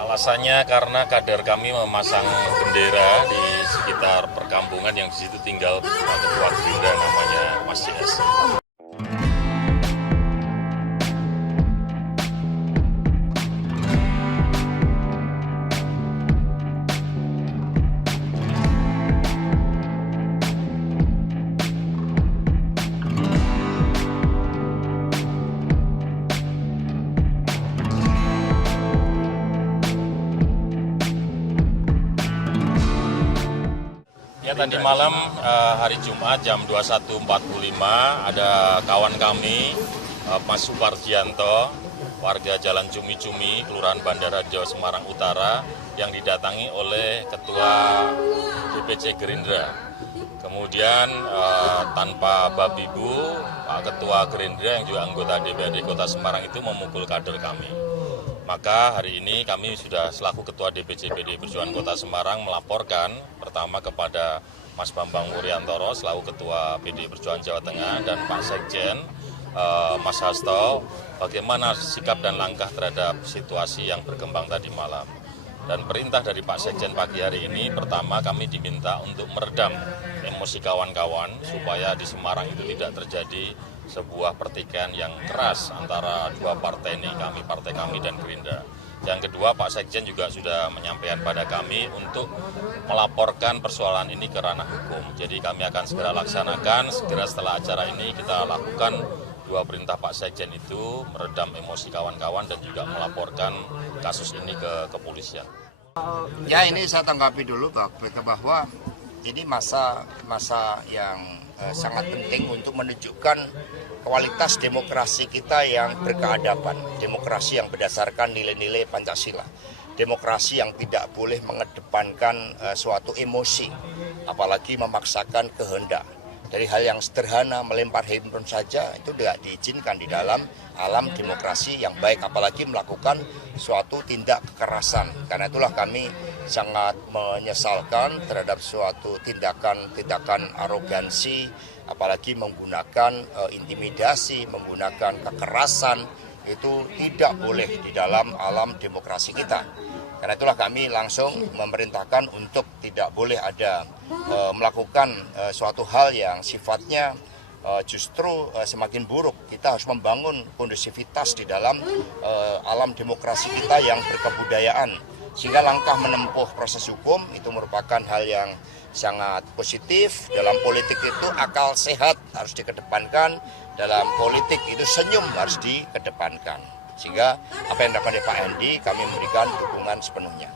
Alasannya karena kader kami memasang bendera di sekitar perkampungan yang di situ tinggal ketua Gerindra namanya Mas CS. Ya, tadi malam hari Jumat jam 21.45 ada kawan kami Mas Suparjianto, warga Jalan Cumi-Cumi, Kelurahan Bandara Jawa Semarang Utara yang didatangi oleh Ketua DPC Gerindra. Kemudian tanpa babi bu, Pak Ketua Gerindra yang juga anggota DPRD Kota Semarang itu memukul kader kami. Maka hari ini kami sudah selaku Ketua DPC PDI Perjuangan Kota Semarang melaporkan pertama kepada Mas Bambang Wuryantoro selaku Ketua PDI Perjuangan Jawa Tengah dan Pak Sekjen Mas Hasto bagaimana sikap dan langkah terhadap situasi yang berkembang tadi malam. Dan perintah dari Pak Sekjen pagi hari ini pertama kami diminta untuk meredam emosi kawan-kawan supaya di Semarang itu tidak terjadi sebuah pertikaian yang keras antara dua partai ini, partai kami dan Gerindra. Yang kedua, Pak Sekjen juga sudah menyampaikan pada kami untuk melaporkan persoalan ini ke ranah hukum. Jadi kami akan segera laksanakan, segera setelah acara ini kita lakukan dua perintah Pak Sekjen itu, meredam emosi kawan-kawan dan juga melaporkan kasus ini ke kepolisian. Ya, ini saya tanggapi dulu bahwa ini masa yang sangat penting untuk menunjukkan kualitas demokrasi kita yang berkeadaban, demokrasi yang berdasarkan nilai-nilai Pancasila, demokrasi yang tidak boleh mengedepankan suatu emosi, apalagi memaksakan kehendak. Dari hal yang sederhana melempar handphone saja itu tidak diizinkan di dalam alam demokrasi yang baik, apalagi melakukan suatu tindak kekerasan. Karena itulah kami sangat menyesalkan terhadap suatu tindakan arogansi, apalagi menggunakan intimidasi, menggunakan kekerasan, itu tidak boleh di dalam alam demokrasi kita. Karena itulah kami langsung memerintahkan untuk tidak boleh ada melakukan suatu hal yang sifatnya justru semakin buruk. Kita harus membangun kondusivitas di dalam alam demokrasi kita yang berkebudayaan. Sehingga langkah menempuh proses hukum itu merupakan hal yang sangat positif. Dalam politik itu akal sehat harus dikedepankan, dalam politik itu senyum harus dikedepankan. Sehingga apa yang dilakukan oleh Pak Hendi kami memberikan dukungan sepenuhnya.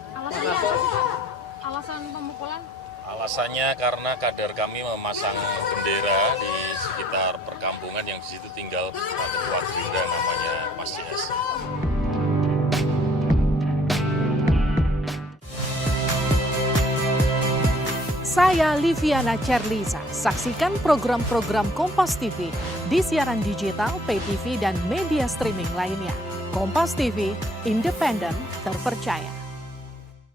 Alasan pemukulan? Alasannya karena kader kami memasang bendera di sekitar perkampungan yang di situ tinggal Ketua Gerindra namanya Mas CS. Saya Liviana Cerlisa. Saksikan program-program Kompas TV di siaran digital, pay TV, dan media streaming lainnya. Kompas TV, independen, terpercaya.